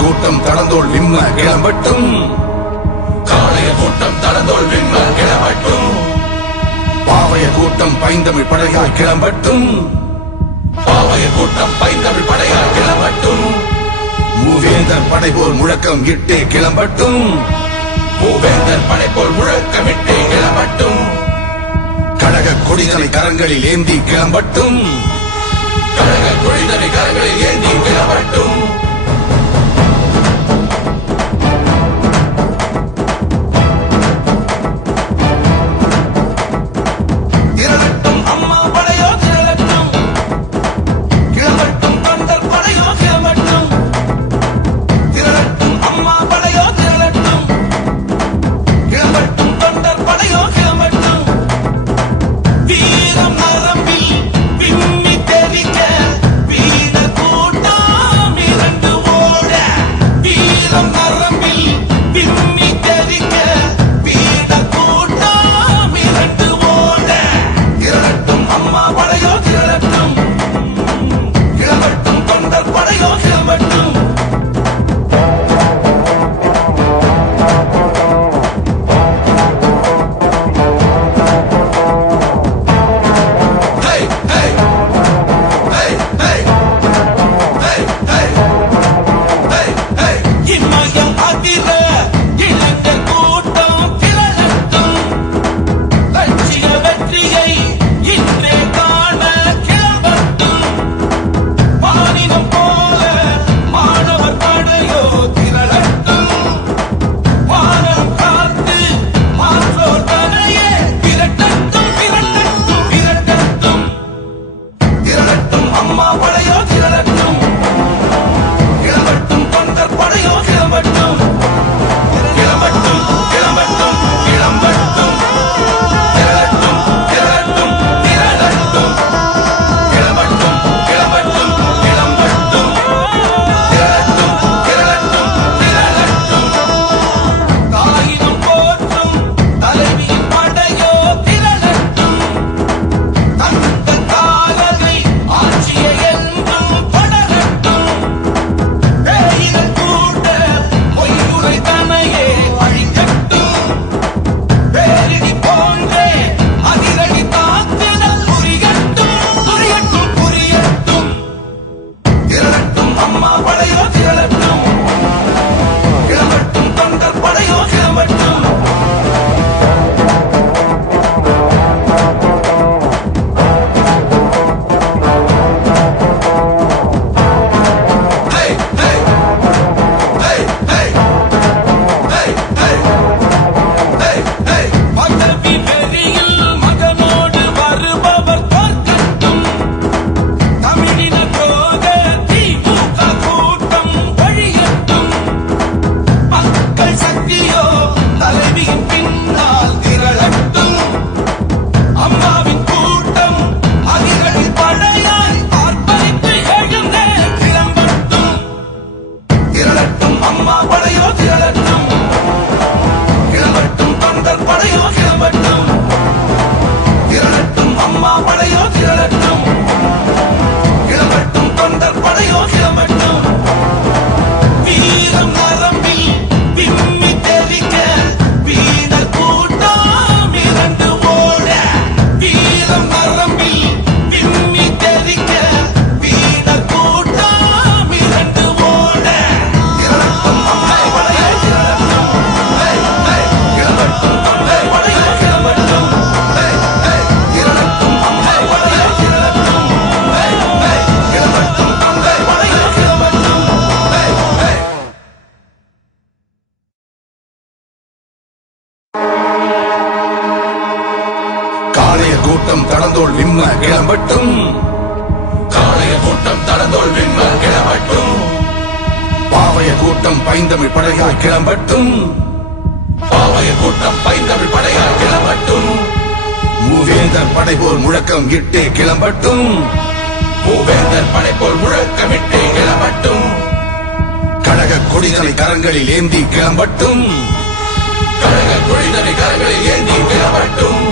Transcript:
கூட்டம் தடந்தோள் விம்ம கிளம்பட்டும். காளைய கூட்டம் தடந்தோள் விம்ம கிளம்பட்டும். பாவைய கூட்டம் பைந்தமிழ் படையாய் கிளம்பட்டும். பாவைய கூட்டம் பைந்தமிழ் படையாய் கிளம்பட்டும். மூவேந்தர் படை போல் முழக்கம் இட்டே கிளம்பட்டும். மூவேந்தர் படை போல் முழக்கமிட்டே கிளம்பட்டும். கழக கொடிகளை கரங்களில் ஏந்தி கிளம்பட்டும். கழக கொடிகளை கரங்களில் ஏந்தி கிளம்பட்டும். கூட்டம் தடந்தோள் விம்ம கிளம்பட்டும். காளைய கூட்டம் தடந்தோள் விம்ம கிளம்பட்டும். பாவைய கூட்டம் பைந்தமிழ் படையாய் கிளம்பட்டும். பாவைய கூட்டம் பைந்தமிழ் படையாய் கிளம்பட்டும். மூவேந்தர் படை போல் முழக்கம் இட்டே கிளம்பட்டும். மூவேந்தர் படை போல் முழக்கமிட்டே கிளம்பட்டும். கழக கொடிகளை கரங்களில் ஏந்தி கிளம்பட்டும். கழக கொடிகளை கரங்களில் ஏந்தி கிளம்பட்டும்.